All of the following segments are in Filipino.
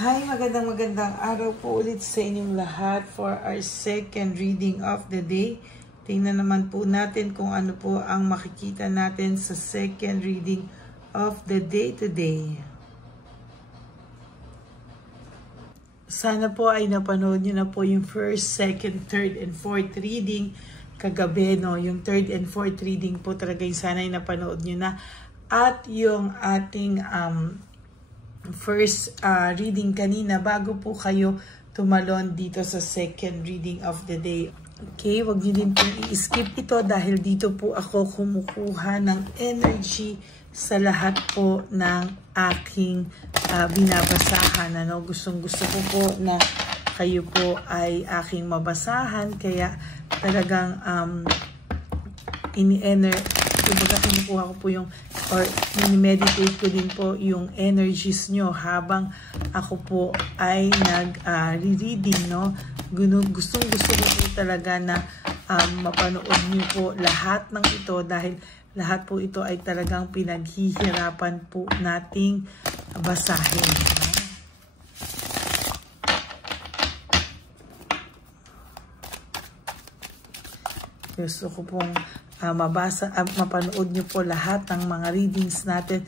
Hi, magandang araw po ulit sa inyong lahat for our second reading of the day. Tingnan naman po natin kung ano po ang makikita natin sa second reading of the day today. Sana po ay napanood nyo na po yung first, second, third, and fourth reading kagabi, no? Yung third and fourth reading po talaga yung sana ay napanood nyo na. At yung ating first reading kanina bago po kayo tumalon dito sa second reading of the day. Okay, wag niyo din pong i-skip ito dahil dito po ako kumukuha ng energy sa lahat po ng aking binabasahan. Ano? Gustong-gusto ko po na kayo po ay aking mabasahan, kaya talagang kumbaga kinukuha ko po yung or mini-meditate ko din po yung energies nyo habang ako po ay nag-reading, no? Gustong-gusto ko po talaga na mapanood nyo po lahat ng ito dahil lahat po ito ay talagang pinaghihirapan po nating basahin. Gusto ko pong mapanood nyo po lahat ng mga readings natin,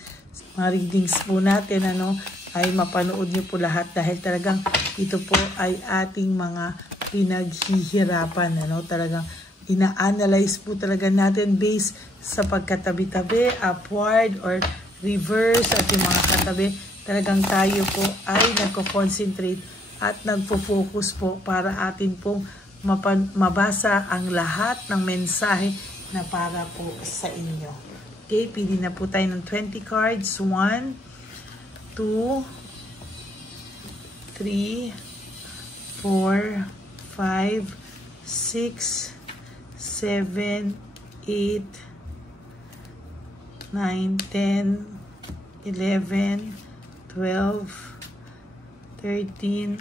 mga readings po natin, ano, ay mapanood nyo po lahat dahil talagang ito po ay ating mga pinaghihirapan, ano, talagang ina-analyze po talaga natin based sa pagkatabi-tabi, upward or reverse at yung mga katabi. Talagang tayo po ay nagko-concentrate at nagpo-focus po para atin pong mabasa ang lahat ng mensahe na para po sa inyo. Okay, pili na po tayo ng 20 cards. 1, 2, 3, 4, 5, 6, 7, 8, 9, 10, 11, 12, 13,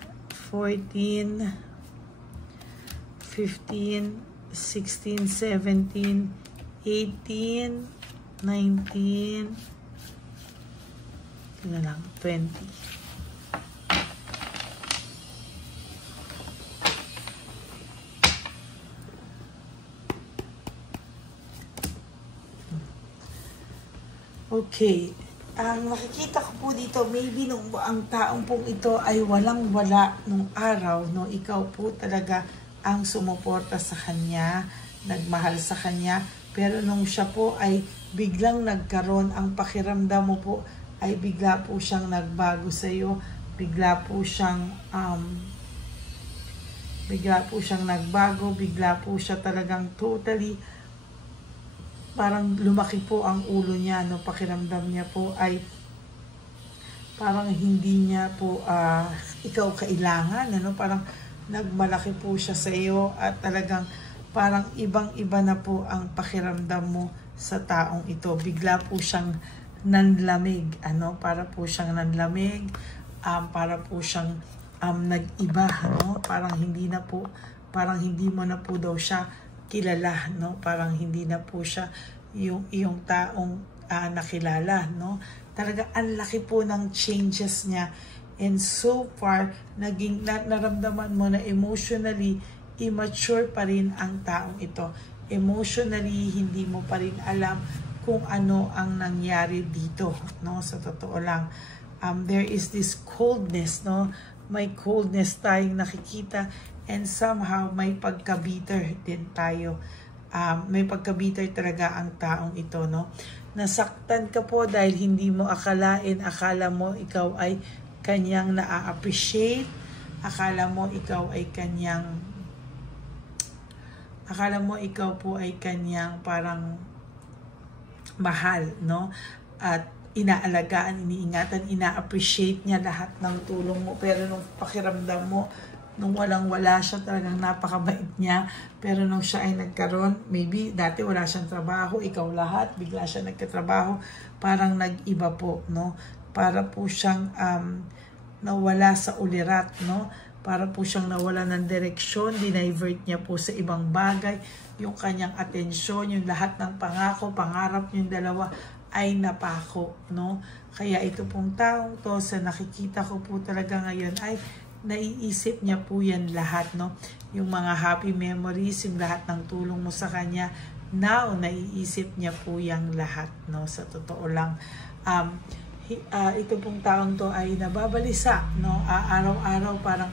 14, 15, 16, 17, 18, 19, 20. Okay. Ang nakikita ko po dito, maybe nung ang taong pong ito ay walang-wala nung araw, no? Ikaw po talaga ang sumuporta sa kanya, nagmahal sa kanya, pero nung siya po ay biglang nagkaroon, ang pakiramdam mo po ay bigla po siyang nagbago sa iyo, bigla po siyang nagbago, bigla po siya talagang totally parang lumaki po ang ulo niya, no? Pakiramdam niya po ay parang hindi niya po ikaw kailangan, ano? Parang nagmalaki po siya sa iyo at talagang parang ibang-iba na po ang pakiramdam mo sa taong ito. Bigla po siyang nanlamig, ano? Para po siyang nanlamig, para po siyang nag-iba, no? Parang hindi mo na po daw siya kilala, no? Parang hindi na po siya yung iyong taong nakilala, no? Talaga ang laki po ng changes niya. And so far, naramdaman mo na emotionally, immature pa rin ang taong ito. Emotionally, hindi mo pa rin alam kung ano ang nangyari dito, no? Sa totoo lang, there is this coldness, no? May coldness tayong nakikita and somehow may pagka-bitter din tayo. May pagka-bitter talaga ang taong ito, no? Nasaktan ka po dahil hindi mo akala mo ikaw ay kanyang na-appreciate, akala mo ikaw po ay kanyang parang mahal, no? At inaalagaan, iniingatan, ina-appreciate niya lahat ng tulong mo, pero nung pakiramdam mo, nung walang-wala siya, talagang napakabait niya, pero nung siya ay nagkaroon, maybe dati wala siyang trabaho, ikaw lahat, bigla siya nagkatrabaho, parang nag-iba po, no? Para po siyang nawala sa ulirat, no? Para po siyang nawala ng direksyon, dinivert niya po sa ibang bagay, yung kanyang atensyon, yung lahat ng pangako, pangarap yung dalawa ay napako, no? Kaya ito pong taong to, sa nakikita ko po talaga ngayon ay naiisip niya po yan lahat, no? Yung mga happy memories, yung lahat ng tulong mo sa kanya, now naiisip niya po yung lahat, no? Sa totoo lang, ito pong taong to ay nababalisa, no? Araw-araw, parang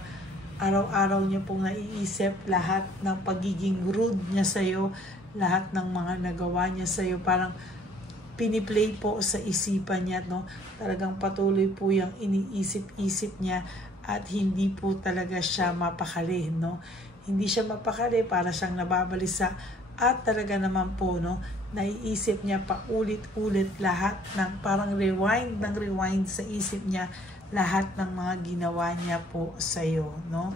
araw-araw niya pong naiisip lahat ng pagiging rude niya sa'yo, lahat ng mga nagawa niya sa'yo, parang piniplay po sa isipan niya, no? Talagang patuloy po yung iniisip-isip niya at hindi po talaga siya mapakali, no? Hindi siya mapakali, para siyang nababalisa at talaga naman po, no? Naiisip niya pa ulit-ulit lahat ng parang rewind sa isip niya lahat ng mga ginawa niya po sa iyo, no?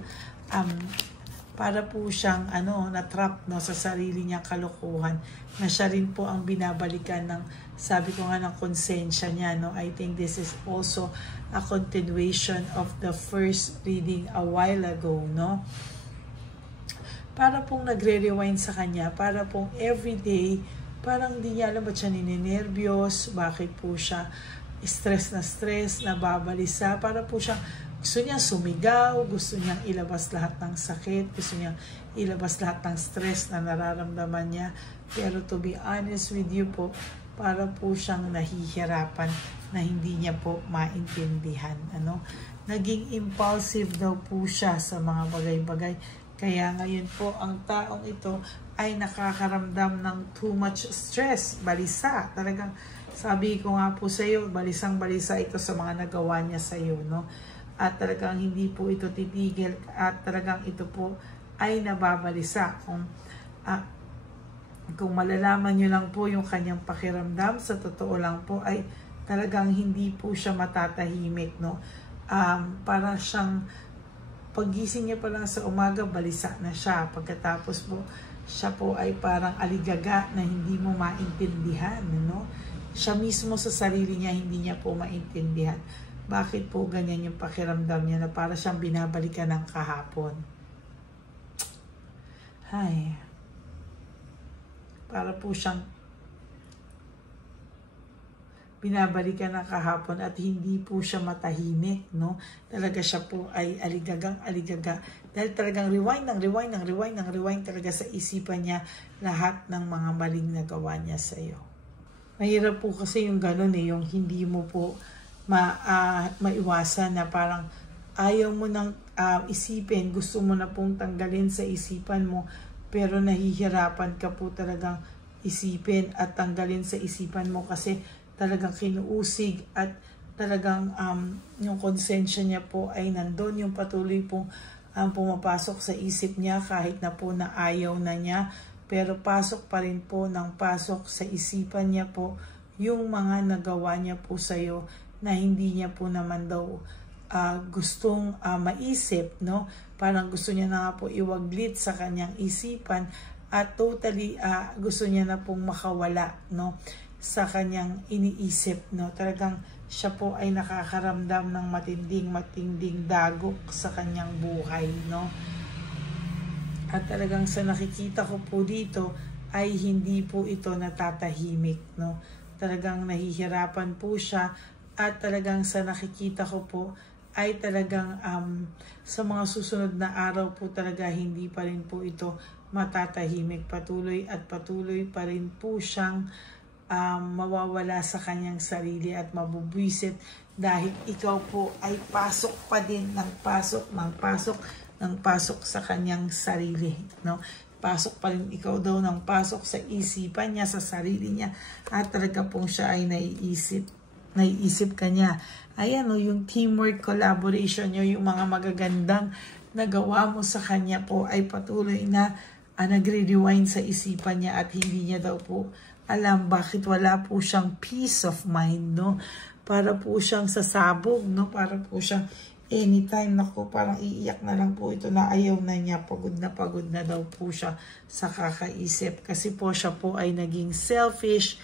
Para po siyang na-trap, no, sa sarili niyang kalokohan, na siya rin po ang binabalikan ng, sabi ko nga, ng konsensya niya, no? I think this is also a continuation of the first reading a while ago, no? Para pong nagre-rewind sa kanya, para pong everyday, parang di niya alam ba't siya ninenervyos, bakit po siya stress, nababalisa, para po siyang gusto niya sumigaw, gusto niyang ilabas lahat ng sakit, gusto niyang ilabas lahat ng stress na nararamdaman niya. Pero to be honest with you po, para po siyang nahihirapan na hindi niya po maintindihan. Naging impulsive daw po siya sa mga bagay-bagay. Kaya ngayon po, ang taong ito ay nakakaramdam ng too much stress, balisa. Talagang sabi ko nga po sa iyo, balisang-balisa ito sa mga nagawa niya sa iyo, no? At talagang hindi po ito titigil at talagang ito po ay nababalisa. Kung malalaman nyo lang po yung kanyang pakiramdam, sa totoo lang po ay talagang hindi po siya matatahimik, no? Para siyang paggising niya pa lang sa umaga, balisa na siya. Pagkatapos po, siya po ay parang aligaga na hindi mo maintindihan, no? Siya mismo sa sarili niya, hindi niya po maintindihan. Bakit po ganyan yung pakiramdam niya, na para siyang binabalikan ng kahapon? Ay, para po siyang binabalikan ng kahapon at hindi po siya matahimik, no? Talaga siya po ay aligaga. Dahil talagang rewind talaga sa isipan niya lahat ng mga maling nagawa niya sa iyo. Mahirap po kasi yung gano'n yung hindi mo po maiwasan, na parang ayaw mo nang isipin, gusto mo na pong tanggalin sa isipan mo, pero nahihirapan ka po talagang isipin at tanggalin sa isipan mo kasi talagang kinuusig at talagang yung konsensya niya po ay nandun, yung patuloy pong pumapasok sa isip niya kahit na po na ayaw na niya, pero pasok pa rin po ng pasok sa isipan niya po yung mga nagawa niya po sa iyo na hindi niya po naman daw gustong maisip, no? Parang gusto niya na nga po iwaglit sa kanyang isipan at totally gusto niya na pong makawala, no, sa kanyang iniisip, no? Talagang siya po ay nakakaramdam ng matinding dagok sa kanyang buhay, no? At talagang sa nakikita ko po dito ay hindi po ito natatahimik, no? Talagang nahihirapan po siya at talagang sa nakikita ko po ay talagang sa mga susunod na araw po talaga hindi pa rin po ito matatahimik. Patuloy pa rin po siyang mawawala sa kanyang sarili at mabubwisit dahil ikaw po ay pasok pa din ng pasok sa kanyang sarili, no? Pasok pa rin ikaw daw ng pasok sa isipan niya, sa sarili niya, at talaga pong siya ay naiisip ka niya. Ayan, no, yung teamwork, collaboration nyo, yung mga magagandang nagawa mo sa kanya po ay patuloy na nagre-rewind sa isipan niya at hindi niya daw po alam bakit wala po siyang peace of mind, no? Para po siyang sasabog, no? Para po siyang anytime, nako, parang iiyak na lang po ito na ayaw na niya, pagod na daw po siya sa kakaisip. Kasi po siya po ay naging selfish,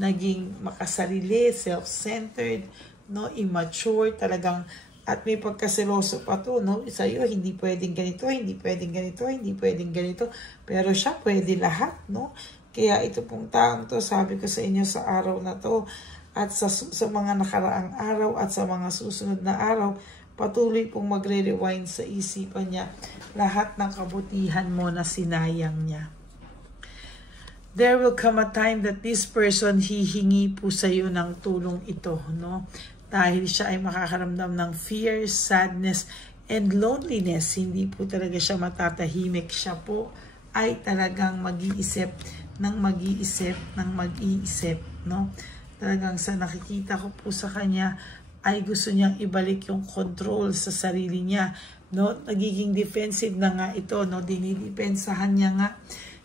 naging makasarili, self-centered, no, immature, talagang, at may pagkaseloso pa to, no, sa'yo, hindi pwedeng ganito, hindi pwedeng ganito, pero siya pwede lahat, no, Kaya ito pong taong to, sabi ko sa inyo sa araw na to, at sa mga nakaraang araw at sa mga susunod na araw, patuloy pong magre-rewind sa isipan niya lahat ng kabutihan mo na sinayang niya. There will come a time that this person hihingi po sa iyo ng tulong ito, no? Dahil siya ay makakaramdam ng fear, sadness, and loneliness. Hindi po talaga siya matatahimik. Siya po ay talagang mag-iisip, no? Talagang sa nakikita ko po sa kanya ay gusto niyang ibalik yung control sa sarili niya, no? Nagiging defensive na nga ito, no? Dinidepensahan niya nga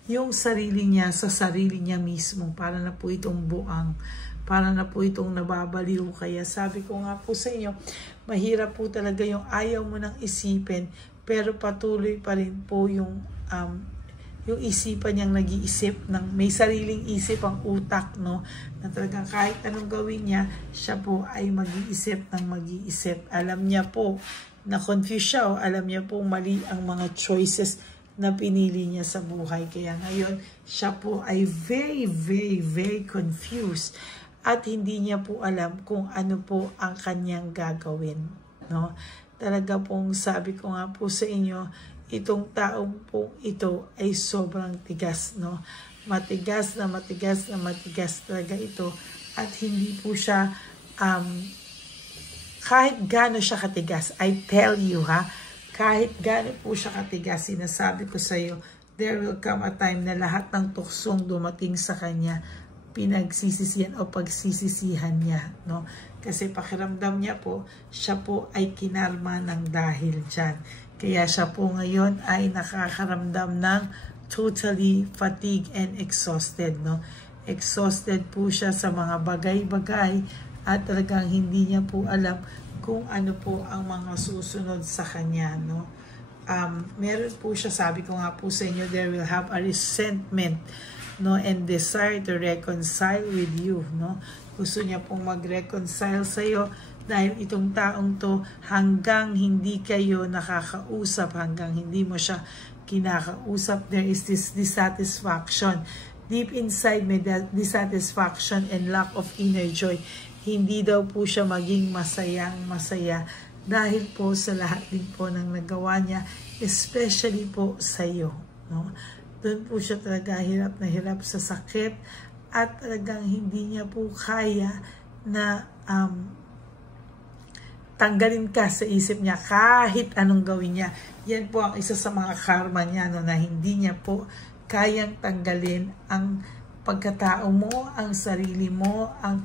yung sarili niya sa sarili niya mismo. Para na po itong buang, para na po itong nababaliw. Kaya sabi ko nga po sa inyo, mahirap po talaga yung ayaw mo nang isipin, pero patuloy pa rin po yung isipan niyang nag-iisip, may sariling isip ang utak, no? Na talagang kahit anong gawin niya, siya po ay mag-iisip ng mag-iisip. Alam niya po na confused siya, o alam niya po mali ang mga choices na pinili niya sa buhay. Kaya ngayon, siya po ay very, very, very confused at hindi niya po alam kung ano po ang kanyang gagawin, no? Talaga pong sabi ko nga po sa inyo, itong taong po ito ay sobrang tigas, no? Matigas talaga ito, at hindi po siya kahit gaano siya katigas, I tell you kahit gaano po siya katigas, sinasabi ko sa iyo, there will come a time na lahat ng tuksong dumating sa kanya pinagsisisihan o pagsisisihan niya, no? Kasi pakiramdam niya po, siya po ay kinalma ng dahil dyan. Kaya siya po ngayon ay nakakaramdam ng totally fatigued and exhausted, no? Exhausted po siya sa mga bagay-bagay at talagang hindi niya po alam kung ano po ang mga susunod sa kanya, no? Meron po siya, sabi ko nga po sa inyo, there will have a resentment, no, and desire to reconcile with you, no? Gusto niya pong mag-reconcile sa iyo, dahil itong taong to, hanggang hindi kayo nakakausap, hanggang hindi mo siya kinakausap, there is this dissatisfaction. Deep inside may dissatisfaction and lack of inner joy. Hindi daw po siya maging masaya dahil po sa lahat din po ng nagawa niya, especially po sa iyo, no? Doon po siya talaga hirap na hirap sa sakit, at talagang hindi niya po kaya na tanggalin ka sa isip niya kahit anong gawin niya. Yan po ang isa sa mga karma niya, no, na hindi niya po kayang tanggalin ang pagkatao mo, ang sarili mo, ang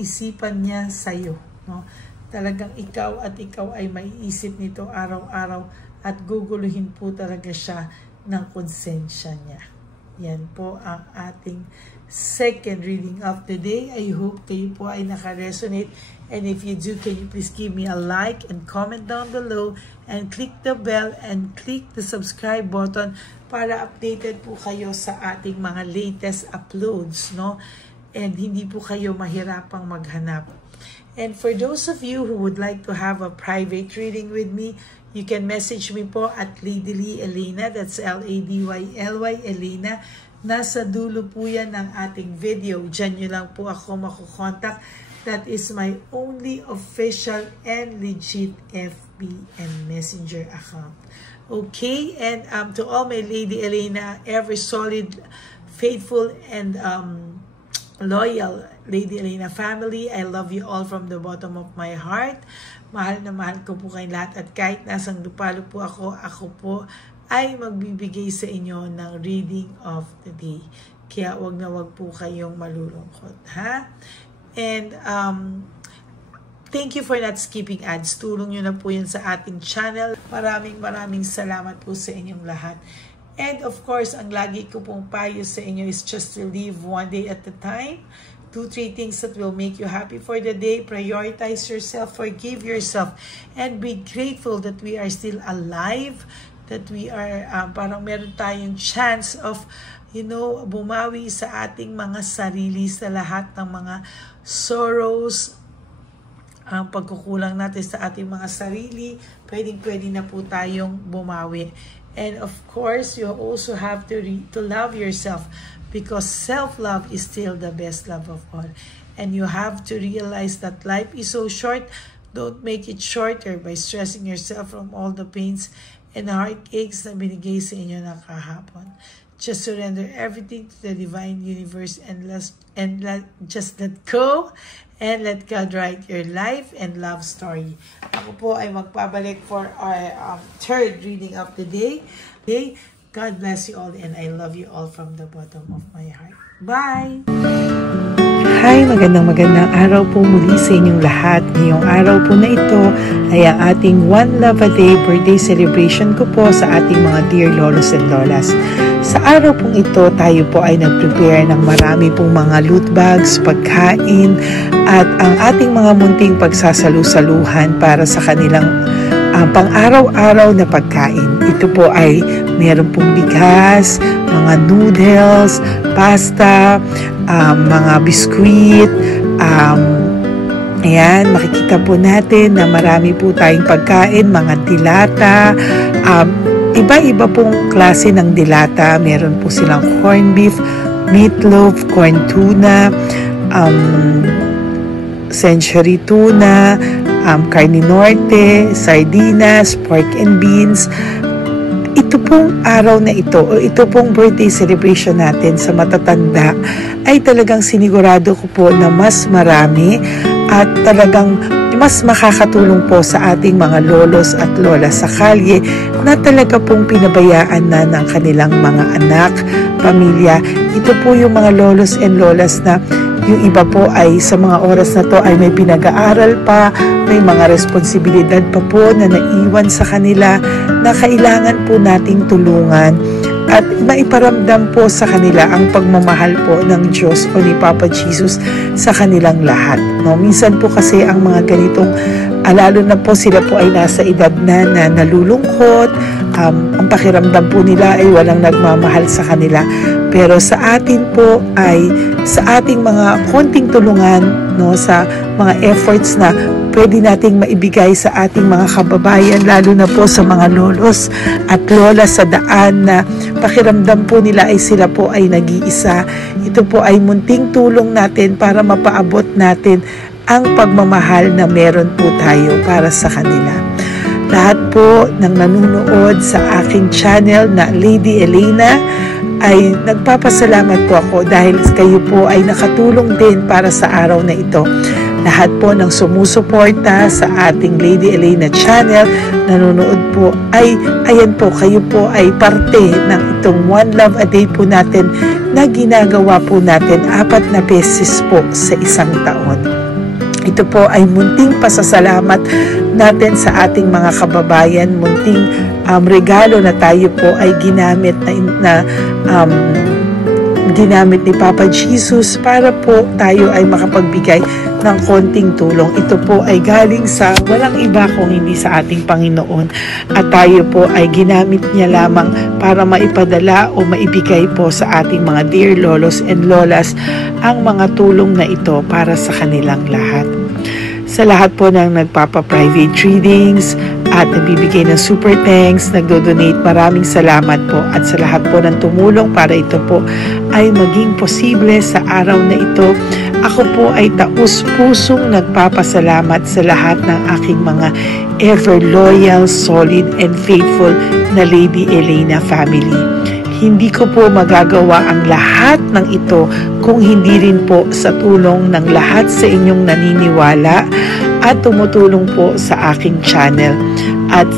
isipan niya sa iyo, no? Talagang ikaw ay maiisip nito araw-araw, at guguluhin po talaga siya ng konsensya niya. Yan po ang ating second reading of the day. I hope kayo po ay naka-resonate. And if you do, can you please give me a like and comment down below, and click the bell and click the subscribe button para updated po kayo sa ating mga latest uploads, no? And hindi po kayo mahirapang maghanap. And for those of you who would like to have a private reading with me, you can message me po at Lady Lee Elena, that's L-A-D-Y-L-Y Elena. Nasa dulo po yan ng ating video. Diyan nyo lang po ako makukontak. That is my only official and legit FB and Messenger account. Okay, and to all my Lady Elena, ever solid, faithful, and loyal Lady Elena family, I love you all from the bottom of my heart. Mahal na mahal ko po kayong lahat, at kahit nasang lupalo po ako po ay magbibigay sa inyo ng reading of the day. Kaya wag na wag po kayong malulungkot, ha? And thank you for not skipping ads. Tulong nyo na po yun sa ating channel. Maraming salamat po sa inyong lahat. And of course, ang lagi ko pong payo sa inyo is just to live one day at a time. Do 3 things that will make you happy for the day. Prioritize yourself, forgive yourself, and be grateful that we are still alive, that we are, parang meron tayong chance of, bumawi sa ating mga sarili sa lahat ng mga sorrows, ang pagkukulang natin sa ating mga sarili. Pwede na po tayong bumawi. And of course, you also have to love yourself, because self-love is still the best love of all. And you have to realize that life is so short. Don't make it shorter by stressing yourself from all the pains and heartaches na binigay sa inyo ng kahapon. Just surrender everything to the divine universe and just let go and let God write your life and love story. Ako po ay magpabalik for our third reading of the day. God bless you all, and I love you all from the bottom of my heart. Bye! Hi, magandang araw po muli sa inyong lahat. Ngayong araw po na ito ay ang ating One Love a Day birthday celebration ko po sa ating mga dear lolos and lolas. Sa araw pong ito, tayo po ay nag-prepare ng marami pong mga loot bags, pagkain, at ang ating mga munting pagsasalu-saluhan para sa kanilang pang-araw-araw na pagkain. Ito po ay meron pong bigas, mga noodles, pasta, mga biskuit, ayan, makikita po natin na marami po tayong pagkain, mga dilata, iba-iba pong klase ng dilata. Meron po silang corned beef, meatloaf, corn tuna, century tuna, carne norte, sardinas, pork and beans. Ito pong araw na ito, o ito pong birthday celebration natin sa matatanda, ay talagang sinigurado ko po na mas marami at talagang mas makakatulong po sa ating mga lolos at lola sa kalye na talaga pong pinabayaan na ng kanilang mga anak, pamilya. Ito po yung mga lolos and lolas na yung iba po ay sa mga oras na to ay may pinag-aaral pa, may mga responsibilidad pa po na naiwan sa kanila na kailangan po nating tulungan at maiparamdam po sa kanila ang pagmamahal po ng Diyos o ni Papa Jesus sa kanilang lahat. No? Minsan po kasi ang mga ganitong, lalo na po sila po ay nasa edad na nalulungkot, ang pakiramdam po nila ay walang nagmamahal sa kanila. Pero sa atin po ay sa ating mga konting tulungan, no, sa mga efforts na pwede nating maibigay sa ating mga kababayan, lalo na po sa mga lolos at lola sa daan na pakiramdam po nila ay sila po ay nag-iisa. Ito po ay munting tulong natin para mapaabot natin ang pagmamahal na meron po tayo para sa kanila. Lahat po ng nanonood sa aking channel na Lady Elena ay nagpapasalamat po ako dahil kayo po ay nakatulong din para sa araw na ito. Lahat po ng sumusuporta sa ating Lady Elena channel, nanonood po, ay ayan po, kayo po ay parte ng itong One Love a Day po natin na ginagawa po natin 4 na beses po sa isang taon. Ito po ay munting pasasalamat natin sa ating mga kababayan, munting regalo na tayo po ay ginamit ginamit ni Papa Jesus para po tayo ay makapagbigay ng konting tulong. Ito po ay galing sa walang iba kung hindi sa ating Panginoon, at tayo po ay ginamit niya lamang para maipadala o maibigay po sa ating mga dear lolos and lolas ang mga tulong na ito para sa kanilang lahat. Sa lahat po ng nagpapa-private readings at nagbibigay ng super thanks, nagdo-donate, maraming salamat po. At sa lahat po ng tumulong para ito po ay maging posible sa araw na ito, ako po ay taus-pusong nagpapasalamat sa lahat ng aking mga ever loyal, solid, and faithful na Lady Elena family. Hindi ko po magagawa ang lahat ng ito kung hindi rin po sa tulong ng lahat sa inyong naniniwala at tumutulong po sa aking channel. At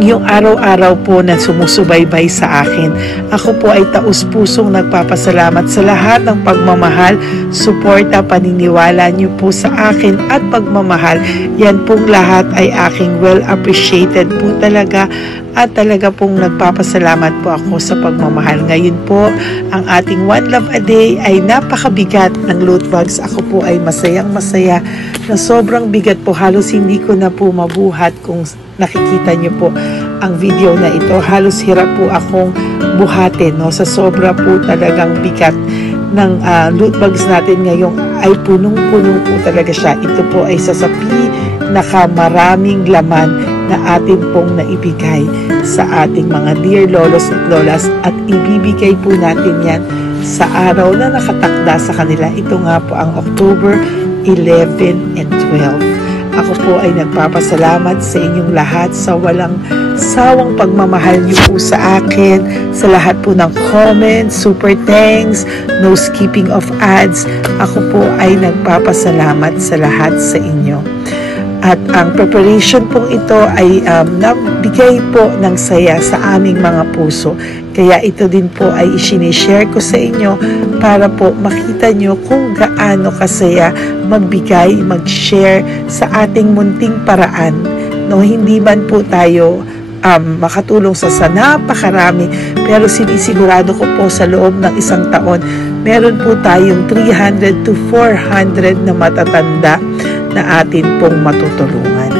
yung araw-araw po na sumusubaybay sa akin, ako po ay taus-pusong nagpapasalamat sa lahat ng pagmamahal, suporta, paniniwala niyo po sa akin at pagmamahal. Yan pong lahat ay aking well appreciated po talaga, at talaga pong nagpapasalamat po ako sa pagmamahal. Ngayon po, ang ating One Love a Day ay napakabigat ng loot bags. Ako po ay masayang-masaya na sobrang bigat po. Halos hindi ko na po mabuhat. Kung nakikita niyo po ang video na ito, halos hirap po akong buhatin, no? Sa sobra po talagang bigat ng loot bags natin ngayong ay punong-puno po talaga siya. Ito po ay sasapi, nakamaraming laman na atin pong naibigay sa ating mga dear lolos at lolas, at ibibigay po natin yan sa araw na nakatakda sa kanila. Ito nga po ang October 11 and 12. Ako po ay nagpapasalamat sa inyong lahat sa walang sawang pagmamahal niyo po sa akin, sa lahat po ng comments, super thanks, no skipping of ads. Ako po ay nagpapasalamat sa lahat sa inyo. At ang preparation pong ito ay nabigay po ng saya sa aming mga puso. Kaya ito din po ay isinishare ko sa inyo para po makita nyo kung gaano kasaya magbigay, mag-share sa ating munting paraan. No, hindi man po tayo makatulong sa napakarami, pero sinisigurado ko po sa loob ng isang taon, meron po tayong 300 to 400 na matatanda na atin pong matutulungan.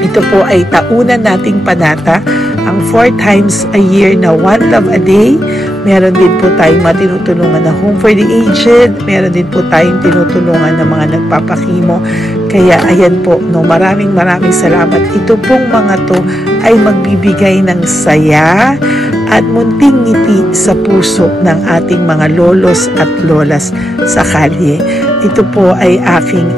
Ito po ay taunan nating panata, ang 4 times a year na One Love a Day. Meron din po tayong matinutulungan na Home for the Aged. Meron din po tayong tinutulungan ng mga nagpapakimo. Kaya ayan po, no, maraming salamat. Ito pong mga to ay magbibigay ng saya at munting ngiti sa puso ng ating mga lolos at lolas sa kalye. Ito po ay aking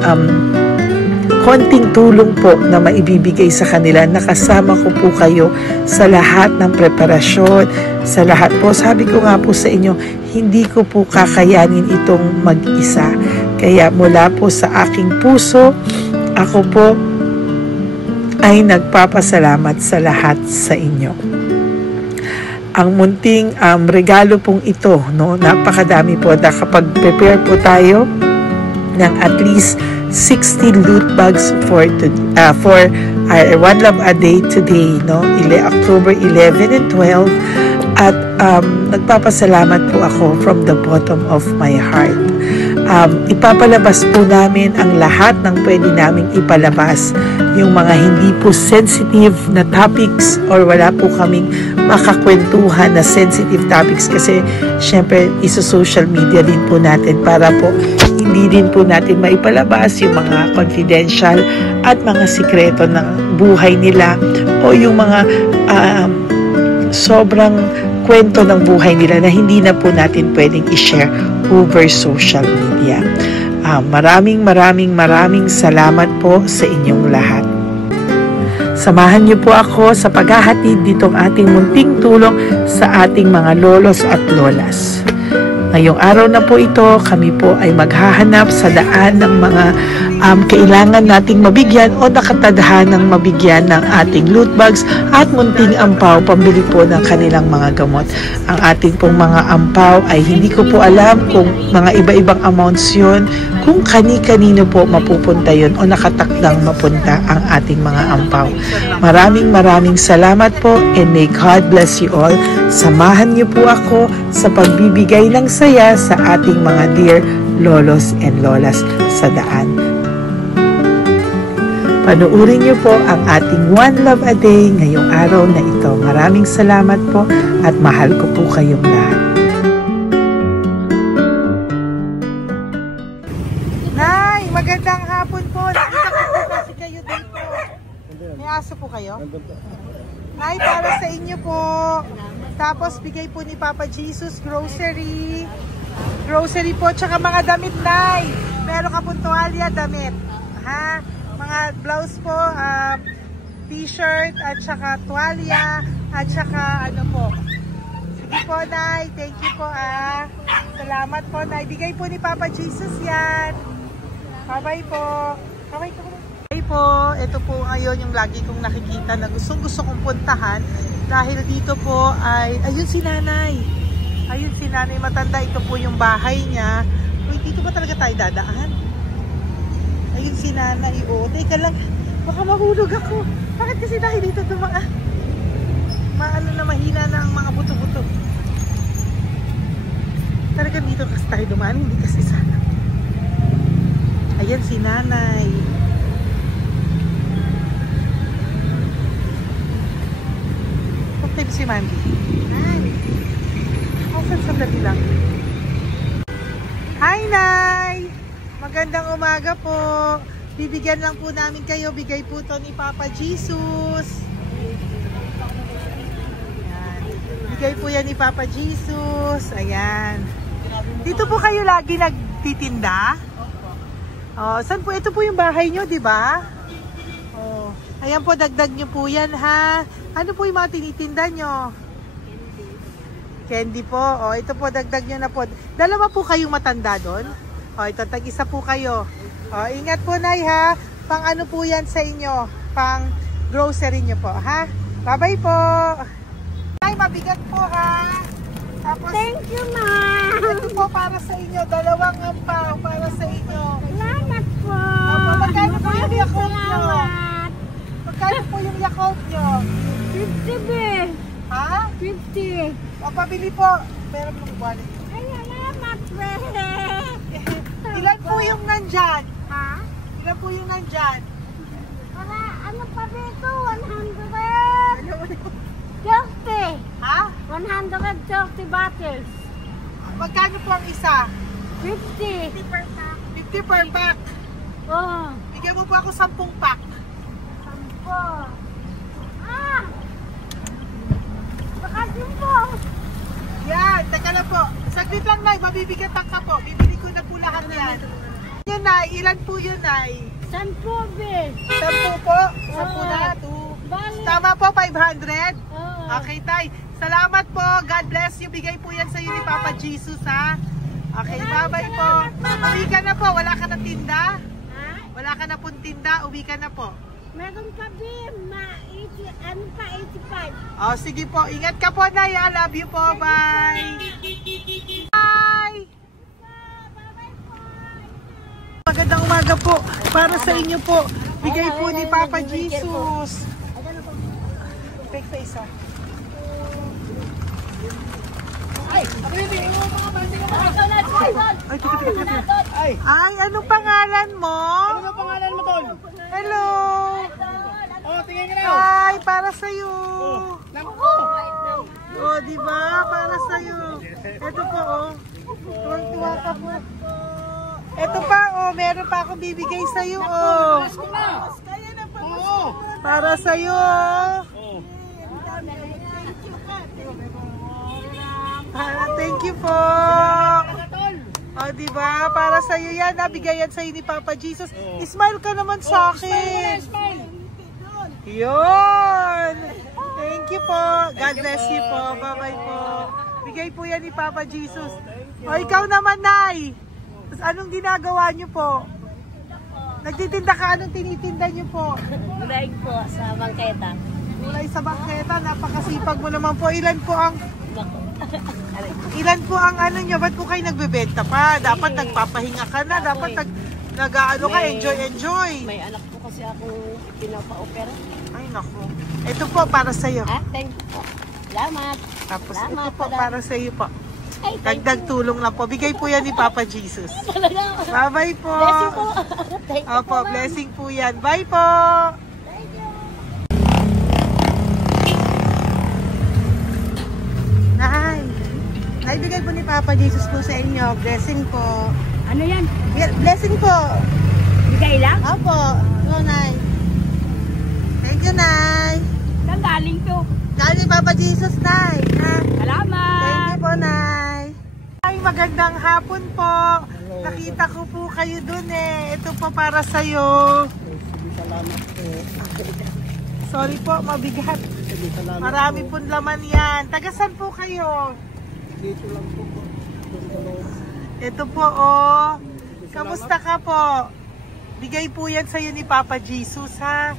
konting tulong po na maibibigay sa kanila. Nakasama ko po kayo sa lahat ng preparasyon, sa lahat po. Sabi ko nga po sa inyo, hindi ko po kakayanin itong mag-isa. Kaya mula po sa aking puso, ako po ay nagpapasalamat sa lahat sa inyo. Ang munting regalo pong ito, no, napakadami po. Kapag prepare po tayo ng at least 60 loot bags for One Love a Day today, no? October 11 and 12. At nagpapasalamat po ako from the bottom of my heart. Ipapalabas po namin ang lahat ng pwede naming ipalabas. Yung mga hindi po sensitive na topics, or wala po kaming makakwentuhan na sensitive topics, kasi syempre isa-social media din po natin para po hindi din po natin maipalabas yung mga confidential at mga sikreto ng buhay nila, o yung mga sobrang kwento ng buhay nila na hindi na po natin pwedeng i-share over social media. Maraming salamat po sa inyong lahat. Samahan niyo po ako sa paghahatid ditong ating munting tulong sa ating mga lolos at lolas. Ngayong araw na po ito, kami po ay maghahanap sa daan ng mga kailangan nating mabigyan o nakatadhanang mabigyan ng ating loot bags at munting ampaw pambili po ng kanilang mga gamot. Ang ating pong mga ampaw ay hindi ko po alam kung mga iba-ibang amounts yun, kung kani-kanino po mapupunta yun o nakatakdang mapunta ang ating mga ampaw. Maraming salamat po, and may God bless you all. Samahan niyo po ako sa pagbibigay ng saya sa ating mga dear lolos and lolas sa daan. Panuurin niyo po ang ating One Love a Day ngayong araw na ito. Maraming salamat po at mahal ko po kayong lahat. Nay, magandang hapon po. Nakita ko po kasi kayo dito. May aso po kayo? Nay, para sa inyo po. Tapos bigay po ni Papa Jesus grocery. Grocery po, tsaka mga damit, Nay. Meron ka pong tuwalya, damit. Ha? Mga blouse po, t-shirt, at saka tuwalya, at saka ano po. Sige po, Nay. Thank you po, Salamat po, Nay. Bigay po ni Papa Jesus yan. Bye-bye po. Bye-bye po. Bye po. Ito po ngayon yung lagi kong nakikita na gusto kong puntahan. Dahil dito po ay, ayun si Nanay. Ayun si Nanay matanda. Ito po yung bahay niya. Uy, dito ba talaga tayo dadaan? Ayun si Nanay. Oo, teka lang. Baka mahulog ako. Bakit kasi dahil dito dumaan? Maano na, mahina na ang mga buto-buto. Talagang dito kasi tayo dumaan. Hindi kasi sana. Ayan si Nanay. Pag-type si Mandy. Hi. Sandali lang. Hi, Nay! Magandang umaga po. Bibigyan lang po namin kayo. Bigay po to ni Papa Jesus. Ayan. Bigay po yan ni Papa Jesus. Ayan. Dito po kayo lagi nagtitinda? Oh, saan po? Ito po yung bahay nyo, di ba? Oh. Ayan po, dagdag nyo po yan, ha? Ano po yung mga tinitinda nyo? Candy po. Oh, ito po, dagdag nyo na po. Dalawa po kayong matanda doon? Oh, ito, tag-isa po kayo. Oh, ingat po, Nay, ha? Pang ano po yan sa inyo? Pang grocery nyo po, ha? Bye-bye po. Nay, mabigat po, ha? Tapos, Thank you, ma'am. ito po para sa inyo. Dalawang ampaw para sa inyo. Salamat po. Opo, magkano po yung Yakult nyo? Salamat. Magkano po yung Yakult nyo? 50 be. Ha? 50. O, pabili po. Meron pong wallet. Ay, salamat, be. Ilan po yung nandyan? Ha? Ilan po yung nandyan? Para, ano pa dito? 130. Ha? 130 bottles. Magkano po ang isa? 50. 50 per pack. Oh. Bigyan mo po ako 10 pack. 10. Ah! Bakasin po. Yan, teka lang po. Saglit lang, Nay. Mabibigatan ka po. Bibili ko na po lahat yan. Yan, Nay. Ilan po yun, Nay? 10 be. 10 po. 10 na. 2. Bali. Tama po, 500? Oh. Okay, Tay. Salamat po. God bless you. Bigay po yan sa iyo ni Papa Jesus, ha? Okay, bye-bye po. Uwi ka na po. Wala ka na tinda? Ha? Wala ka na pong tinda. Uwi ka na po. Meron pa din, ano pa, 85. Oh, sige po. Ingat ka po, Nay. I love you po. Bye. Bye. Magandang umaga po. Para sa inyo po. Bigay po ni Papa Jesus. Fake face, ha? Ay, teka. Ay, anong pangalan mo? Ano pangalan mo, Tol? Hello. Oh, tingin ka na. Ay, para sa'yo. Naku! Oh, di ba? Para sa'yo. Ito po, oh. Tuwang-tuwa ka po. Ito pa, oh. Meron pa akong bibigay sa'yo, oh. Oo! Para sa'yo, oh. Oh. Thank you po. Oh, di ba? Para sa iyo 'yan, nabigay yan sa iyo ni Papa Jesus. Smile ka naman sa akin. Yun. Thank you po. God bless you po. Bye-bye po. Bigay po yan ni Papa Jesus. O, ikaw naman, Nay. Anong ginagawa niyo po? Nagtitinda ka? Anong tinitinda niyo po? Gulay po sa bangketa. Gulay sa bangketa. Napakasipag mo naman po. Ilan po ang ano nyo? Ba't po kayo nagbebenta pa? Dapat nagpapahinga ka na. Dapat nag-ano ka, enjoy. May anak po kasi akong pinapa-opera. Ay, naku. Ito po, para sa'yo. Ah, thank you po. Salamat. Tapos Salamat, ito po, Padre. para sa'yo po. Ay, thank Dagdag tulong lang po. Bigay po yan ni Papa Jesus. Talaga. Bye-bye po. Bless you po. Thank you Opo, po, ma'am. blessing po yan. Bye po. Thank you. Naibigay po ni Papa Jesus po sa inyo. Blessing po. Ano yan? Blessing po. Bigay lang? Opo. Hello, Nay. Thank you, Nay. Saan galing to? Galing Papa Jesus, Nay. Ha? Salamat. Thank you po, Nay. Ay, magandang hapon po. Nakita ko po kayo dun eh. Ito po para sa'yo. Salamat po. Sorry po, mabigat. Salamat Marami pong laman yan. Tagasan po kayo? Dito lang po po. Ito po, oh. Kamusta ka po? Bigay po yan sa'yo ni Papa Jesus, ha?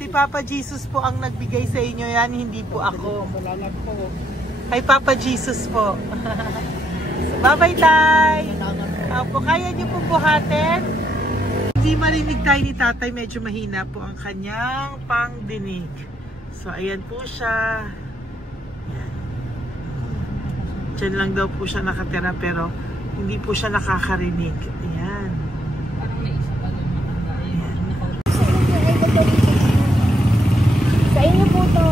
Si Papa Jesus po ang nagbigay sa inyo yan, hindi po ako. Salamat po. Kay Papa Jesus po. Bye-bye, Tay. Opo, kaya niyo po buhatin? Hindi marinig tayo ni Tatay, medyo mahina po ang kanyang pangdinig. So, ayan po siya. Ayan. Diyan lang daw po siya nakatira pero hindi po siya nakakarinig. Ayan. Ayan. Sa inyo po to.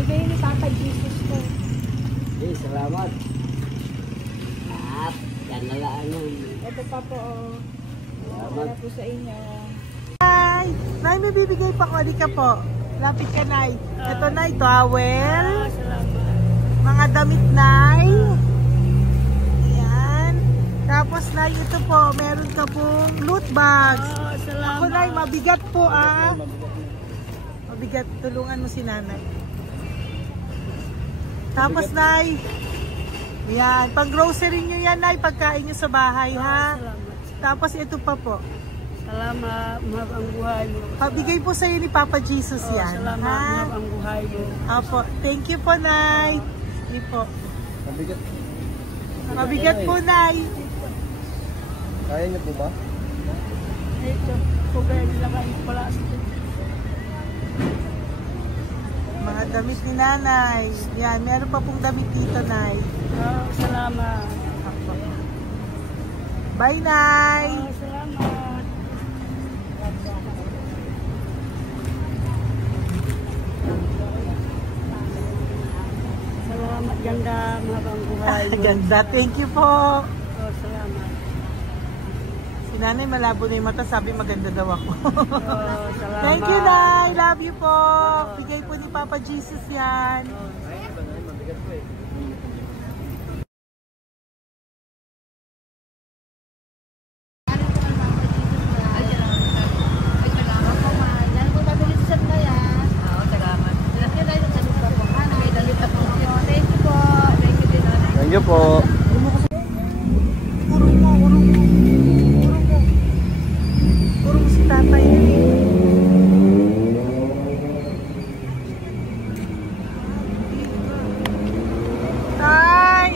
Bigay ni Papa Jesus to. Okay, salamat. At, yan na lang. Ito pa po. Para po sa inyo. Nay, Nay, may bibigay pa ko. Halika po. Lapit ka, Nay. Ito, Nay, towel. Salamat. Mga damit, Nay. Ayan. Tapos, Nay, ito po. Meron ka pong loot bags. Salamat. Ako, Nay, mabigat po, ah. Mabigat. Tulungan mo si Nanay. Tapos, Nay. Ayan. Pang grocery nyo yan, Nay. Pagkain nyo sa bahay, ha? Salamat. Tapos, ito pa po. Salamat. Mahabang buhay mo. Pabigay po sa'yo ni Papa Jesus yan. Salamat. Ha? Mahabang buhay mo. Apo. Thank you po, Nay. Sige po. Mabigat. Mabigat po, Nay. Kaya niyo po ba? Ito. Kugay nila kayo pala. Mga damit ni Nanay. Yan, meron pa pong damit dito, Nay. Salamat. Apo. Bye, Nay. Salamat. Salamat, ganda. Mahabang buhay mo. Ganda. Thank you po. Salamat. Si Nanay malabo na yung mata. Sabi maganda daw ako. Salamat. Thank you, Nay. Love you po. Bigay po ni Papa Jesus yan. Mabigat po eh. Thank you po. Urong mo. Urong si tatay yan eh. Tay!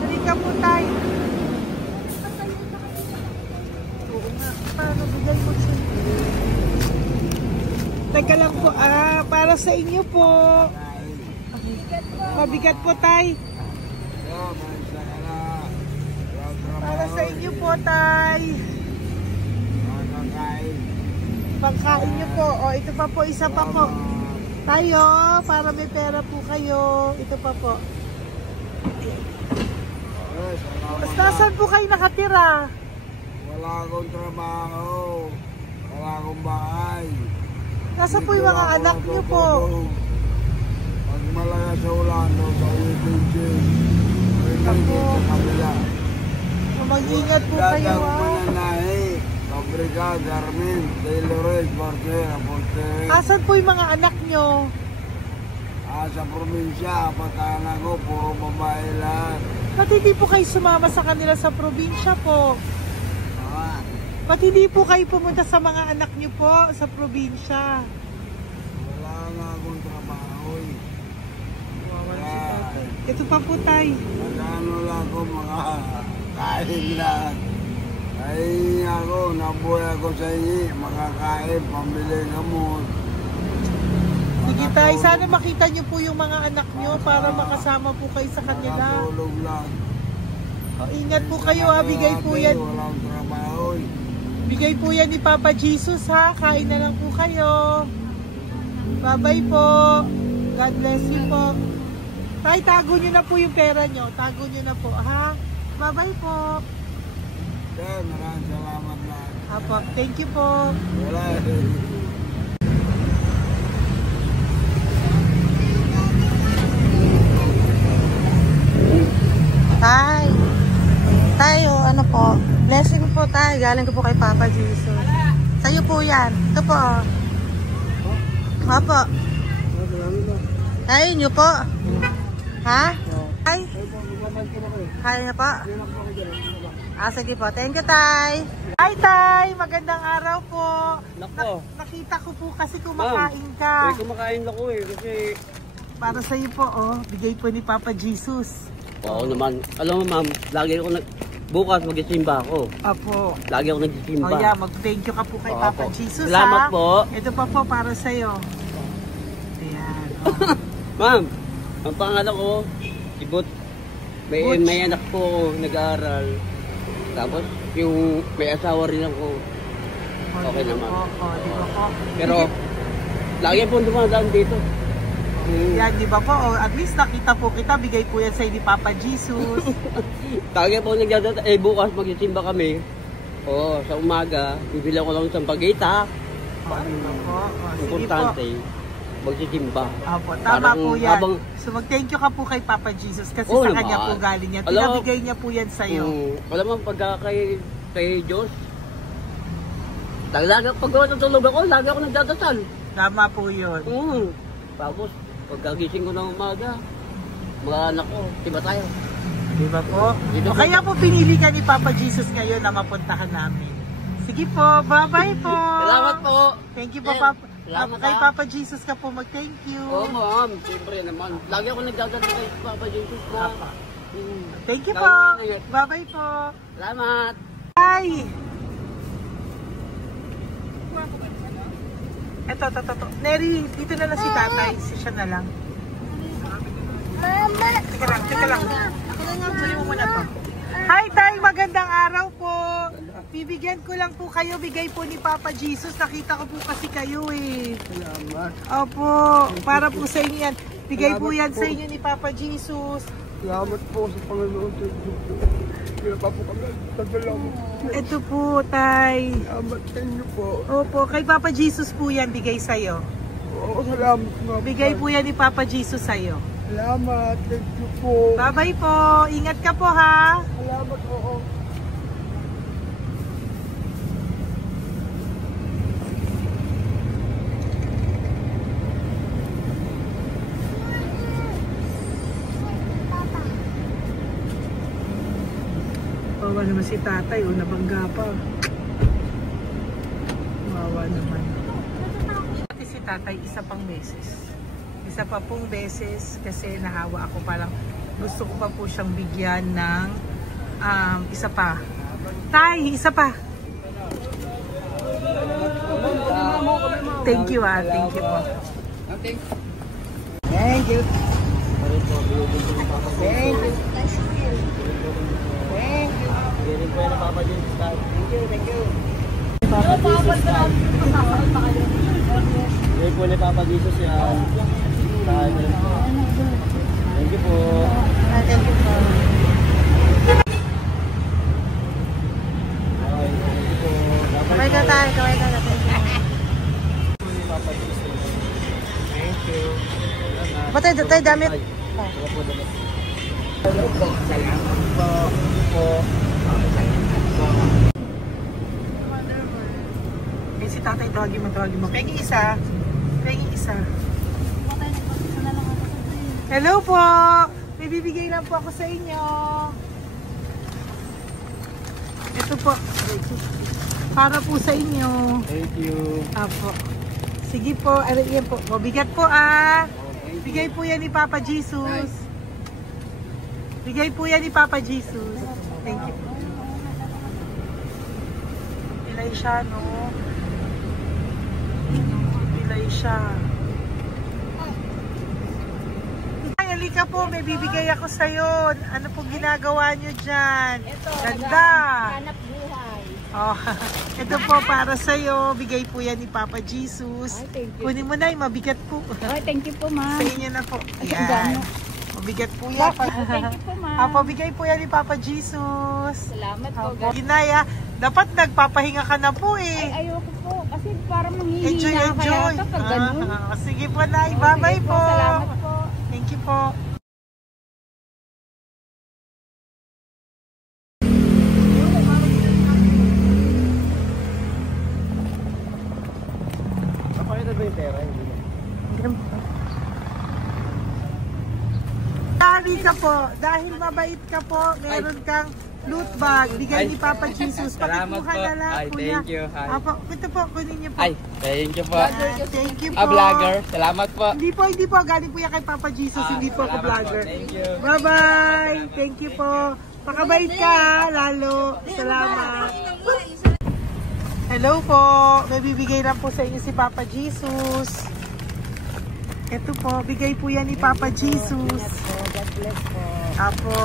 Halika po, Tay. Oo nga. Paano bigay mo siya? Teka lang po. Para sa inyo po. Mabigat po, Tay. Para sa inyo po, Tay. Pagkain nyo po. O, ito pa po, isa pa po. Tayo, para may pera po kayo. Ito pa po. Nasaan po kayo nakatira? Wala akong trabaho. Wala akong bahay. Nasaan po yung mga anak nyo po? Pag malaya sa ulan, sa ulitin. Ako. Sa kabila. Mag-ingat po kayo, Dadag ha? mananahi. Pabrika, garment, tailored, barter, upholstery. Asan po yung mga anak nyo? Sa probinsya, patanan ko, puro babae lahat. Ba't hindi po kayo sumama sa kanila sa probinsya po? Ah, Ba't hindi po kayo pumunta sa mga anak nyo po sa probinsya? wala nga akong trabaho eh. Ito pa po, Tay. Magkano lang ako mga kain lang. Ay ako, nabuhay ako sa inyo, makakain, pambili gamot. Sige, Tay. Sana makita nyo po yung mga anak nyo para makasama po kayo sa kanila. Makatulog lang. O, ingat po kayo, ha. Bigay po yan. Walang trabaho eh. Bigay po yan ni Papa Jesus, ha. Kain na lang po kayo. Bye-bye po. God bless you po. Tay, tago nyo na po yung pera nyo. Tago nyo na po, ha. Bye-bye po. Kaya maraming salamat na. Apo, thank you po. Wala eh. Tay. Tayo, ano po? Blessing po tayo. Galing ko po kay Papa Jesus. Sa'yo po yan. Ito po. Apo. Tayo nyo po. Ha? Tay? Kaya niyo po? Sige po. Thank you, Tay. Hi, Tay. Magandang araw po. Nako. Nakita ko po kasi kumakain ka. Kumakain ako eh. Kasi Para sa'yo po, oh. Bigay po ni Papa Jesus. Oo naman. Alam mo ma'am, lagi ako bukas magsisimba ako. Apo. Lagi ako nagsisimba. Oh yeah, mag-thank you ka po kay Oo Papa po. Jesus, Salamat ha? po. Ito pa po para sa'yo. Ayan. Oh. Ma'am, ang pangalan ko, si Butch. Butch. May anak ko nag-aaral. Tapos yung may asawa rin ako. Okay naman. Di ba po? Pero lagi po dumadaan dito. Yan, di ba po? Oh, at least nakita po kita, bigay po yan sa'yo ni Papa Jesus. Lagi po nagdadaan. Bukas magsisimba kami. Oo, sa umaga, bibili ko lang isang bagita. Sige po. Importante, magsisimba. Opo, tama Parang po yan. habang- So mag-thank you ka po kay Papa Jesus kasi Oo sa naman. kanya po galing yan. Alam mo- Pinabigay niya po yan sa'yo. Wala man pagka kay Diyos. Lagi pag natulog ako, lagi ako nagdadasal. Tama po yun. Tapos, pagkagising ko ng umaga, mga anak ko, diba tayo? Di ba po? Dito O po. kaya po pinili ka ni Papa Jesus ngayon na mapuntahan namin. Sige po, bye-bye po. Salamat po. Thank you po, Eh, Papa. salamat, Kay ah. Papa Jesus ka po mag-thank you. Oo, ma'am. Siyempre naman. Lagi ako nagdadasal kay Papa Jesus na. Papa. Mm. Thank you Lagi po. ko inayat. Bye-bye po. Salamat. Bye! Eto. Neri, dito na lang si tatay. Siya na lang. Mama! Teka lang. Tuloy mo muna to. Hi, tay! Magandang araw po. Bibigyan ko lang po kayo. Bigay po ni Papa Jesus. Nakita ko po kasi kayo eh. Salamat. Opo. Para po sa inyo yan. Bigay po yan sa inyo ni Papa Jesus. Salamat po sa Panginoon. Kaya pa po kami. Salamat. Ito po, tay. Salamat sa inyo po. Opo, kay Papa Jesus po yan. Bigay sa'yo. Oo, salamat nga. Bigay po yan ni Papa Jesus sa'yo. Salamat. Thank you po. Bye-bye po. Ingat ka po ha. Salamat po. Wawa naman si tatay. O, nabangga pa. Wawa naman. Pati si tatay, isa pang beses. Isa pa pong beses kasi nahawa ako. Parang gusto ko pa po siyang bigyan ng isa pa. Tay, isa pa. Thank you ah. Thank you po. Thank you. Thank you. Hindi po yan Papa Jesus. Thank you. Hindi po ni Papa Jesus yan. Thank you po. Thank you po. Kamay ka tayo. Kamay ka natin. Thank you. Patay, tayo damit. Eh, si tatay, tawagin mo. Pengi isa. Hello po! May bibigay lang po ako sa inyo. Ito po. Para po sa inyo. Thank you. Apo. Sige po. Ano yan po? Mabigat po ah. Bigay po yan ni Papa Jesus. Bigay po yan ni Papa Jesus. Thank you. Pilay siya, no? Pilay siya. Ay, halika po. May bibigay ako sa'yo. Ano po ginagawa nyo dyan? Ganda. Hanap buhay. Oh, ito po para sa'yo. Bigay po yan ni Papa Jesus. Ay, thank you. Kunin mo na, mabigat po. Ay, thank you po, ma'am. Sa inyo na po. Ay, Yan. gano. Mabigat po yan. Thank you po, ma'am. Apo, bigay po yan ni Papa Jesus. Salamat po. Opo. Ginaya, dapat nagpapahinga ka na po Ay, eh. ayoko po. Kasi parang Enjoy, manghihina kaya enjoy. ito pag ganun. Sige po, Nay. Bye-bye Sige po. Salamat po. Thank you po. Kapakita ba yung pera? Dahil ka po, dahil mabait ka po, meron kang loot bag. Bigay ni Papa Jesus. Salamat Pakikuha po. na lang Ay, po thank you. Ay. Apo, ito po, kunin niyo po. Ay, thank you po. Thank you po. Vlogger. Salamat po. Hindi po. Galing po yan kay Papa Jesus. Hindi po ako Salamat vlogger. Thank you. Bye-bye. Thank you po. Pakabait ka, lalo. Salamat. Hello po. May bibigay lang po sa inyo si Papa Jesus. Ito po, bigay po yan ni Papa Jesus. God bless po. Apo.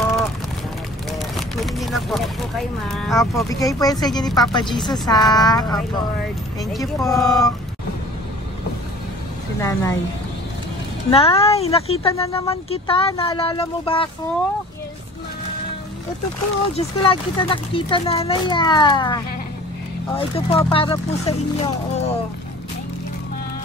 Kunin niyo na po. Ingat po kayo, ma'am. Apo, bigay po yan sa inyo ni Papa Jesus ha. Salamat po, Apo. Lord. Thank you po. Si Nanay. Nay, nakita na naman kita. Naalala mo ba ako? Yes, ma'am. Ito po, Diyos ko lagi kita nakikita, Nanay ah. Oh, ito po para po sa inyo. Oh.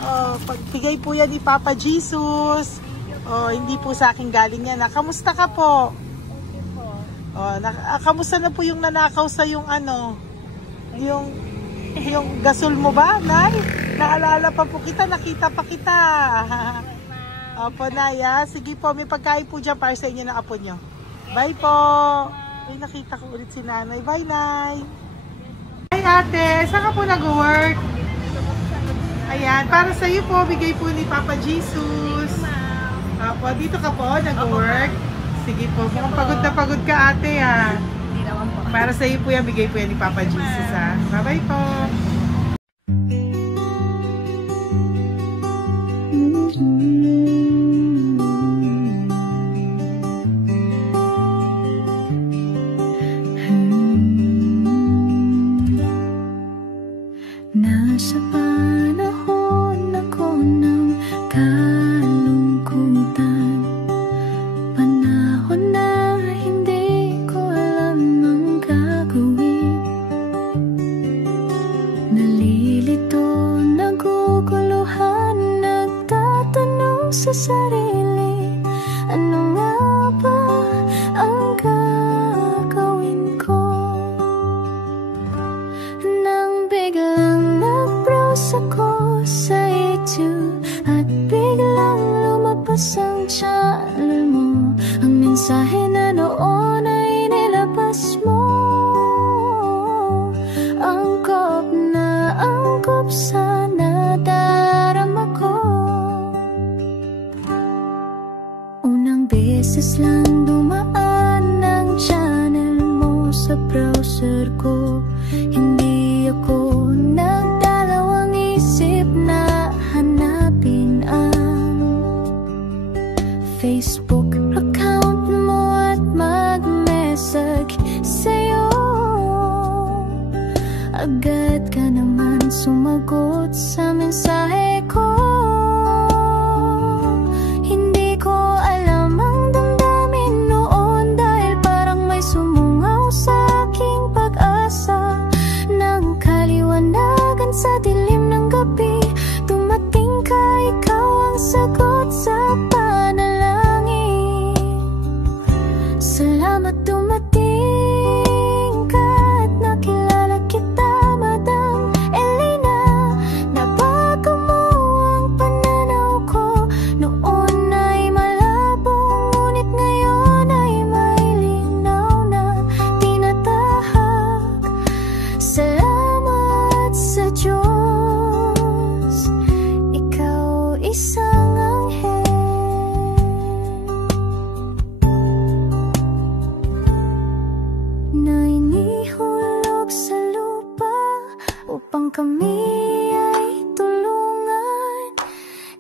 Oh, pagbigay po yan ni Papa Jesus. Oh, hindi po sa akin galing yan. Kamusta ka po? Okay po. Oh, kamusta na po yung nanakaw sa yung ano? Yung gasol mo ba, Nay? Naalala pa po kita, nakita pa kita. Opo, Nay, ha? Sige po, may pagkain po dyan para sa inyo ng apo nyo. Bye po. Ay, nakita ko ulit si Nanay. Bye, Nay. Hi, ate. Saan ka po nag-work? Ayan, para sa iyo po, bigay po ni Papa Jesus. Opo, dito ka po, nag-work. Sige po, mukhang pagod na pagod ka, ate, ha? Hindi naman po. Para sa iyo po yan, bigay po yan ni Papa Jesus, ha? Bye-bye po. Nasa panahon ako ng kalungkutan, panahon na hindi ko alam ang gagawin. Nalilito, naguguluhan, nagtatanong sa sarili, ano nga ba ang gagawin ko? Nang biglang nag-browse ako sa YouTube at biglang lumabas ang channel mo, ang mensahe na noon ay nilabas mo. Angkop sa nadarama ko. Unang beses lang dumaan ang channel mo sa browser ko. Hindi ako nagdalawang isip na hanapin ang Facebook account mo at mag-message sa'yo. Agad ka naman sumagot sa mensahe ko. Hindi ko alam ang damdamin noon, dahil parang may sumungaw sa aking pag-asa. Nang kaliwanagan sa dilim ng gabi, dumating ka, ikaw ang sagot sa panalangin. Salamat dumating ka at nakilala kita, Madam Elena. Nabago mo ang pananaw ko. Noon ay malabo, ngunit ngayon ay may linaw na tinatahak. Salamat sa Diyos, ikaw isang anghel. Na inihulog sa lupa upang kami ay tulungan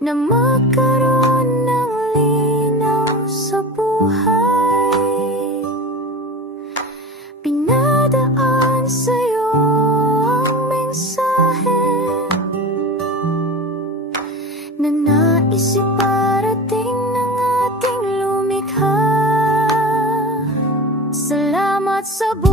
na magkaroon ng linaw sa buhay. Pinadaan sa'yo ang mensahe na nais iparating ng ating lumikha. Salamat sa buhay.